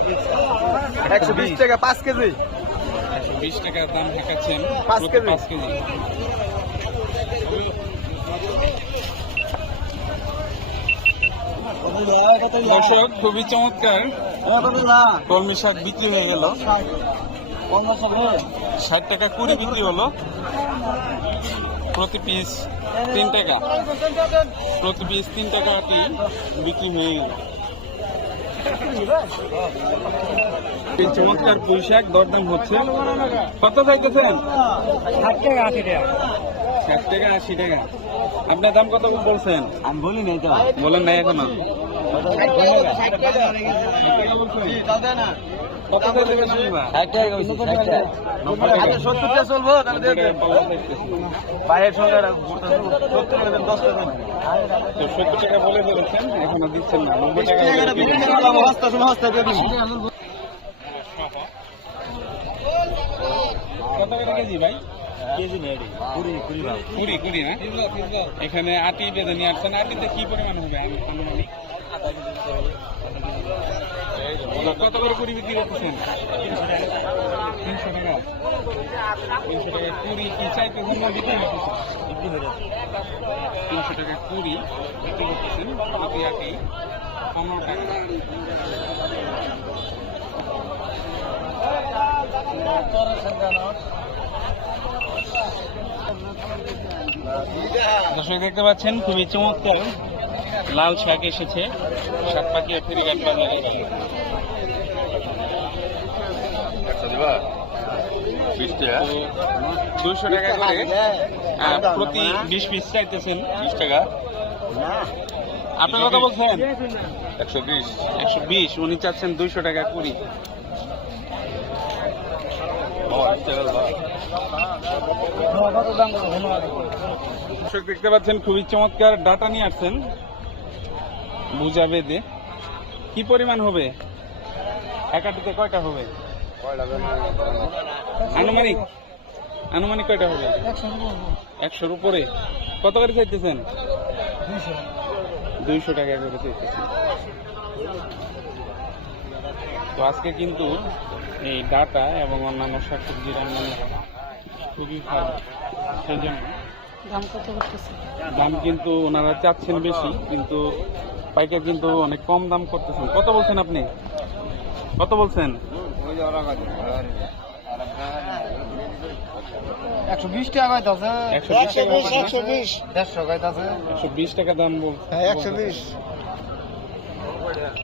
120 টাকা 5 কেজি। 120 টাকা দাম দেখাচ্ছেন 5 কেজি। 5 কেজি। দর্শক খুবই চমৎকার কলমি শাক বিক্রি হয়ে গেল। 60 টাকা কুড়ি বিক্রি হলো, প্রতি পিস 3 টাকা, প্রতি পিস 3 টাকাটি বিক্রি হয়ে গেল। এই চমৎকার পুঁই শাক দরদাম হচ্ছে, কত চাইতেছেন? 60 টাকা 80 টাকা। 60 টাকা 80 টাকা। আপনার দাম কত বলছেন? আমি বলি নাই তো। বলেন নাই এখনো? কত চাইতেছেন আপনারা? 60 টাকা কইছি, 60 টাকা। 70 টাকা চলবো তাহলে দিয়ে দেন। বাইরের সঙ্গে 70 টাকা দেন, 10 টাকা দেন। তো 70 টাকা বলে দিয়েছেন, এখনো দিচ্ছেন না। 90 টাকা কত করে কেজি ভাই? কেজি নেই, 20 ভাগ। 20 না? এখানে আটি বেঁধে নিয়ে আসছেন, আটিতে কি পরিমাণ হবে আনুমানিক? কত করে কুড়ি বিক্রি করতেছেন? 300 টাকা। 300 টাকা কুড়ি কি চাইতেছেন না বিক্রি করতেছেন? 300 টাকা কুড়ি বিক্রি করতেছেন, প্রতি আটি 15 টাকা। দর্শক দেখতে পাচ্ছেন খুবই চমৎকার লাল শাক এসেছে সাতপাকিয়া ফেরিঘাট বাজারে। 200 টাকা করে প্রতি 20 পিস চাইতেছেন। 20 টাকা। আপনার কথা বলছেন? 120। 120, উনি চাচ্ছেন 200 টাকা কুড়ি। দর্শক দেখতে পাচ্ছেন খুবই চমৎকার ডাটা নিয়ে আসছেন ভুজা বেঁধে। কি পরিমাণ হবে? একাটিতে কয়টা হবে আনুমানিক? আনুমানিক কয়টা হবে? 100-র উপরে। কত করে চাইতেছেন? 200 টাকা করে চাইতেছেন। তো আজকে কিন্তু এই ডাটা এবং অন্যান্য শাকসবজির আমদানি খুবই ভালো, সেজন্য দাম কিন্তু ওনারা চাচ্ছেন বেশি, কিন্তু পাইকার কিন্তু অনেক কম দাম করতেছেন। কত বলছেন আপনি? কত বলছেন? 120 টাকা কইতাছে। 120 টাকা কইতাছে। 120 টাকা দাম বলছে। 120।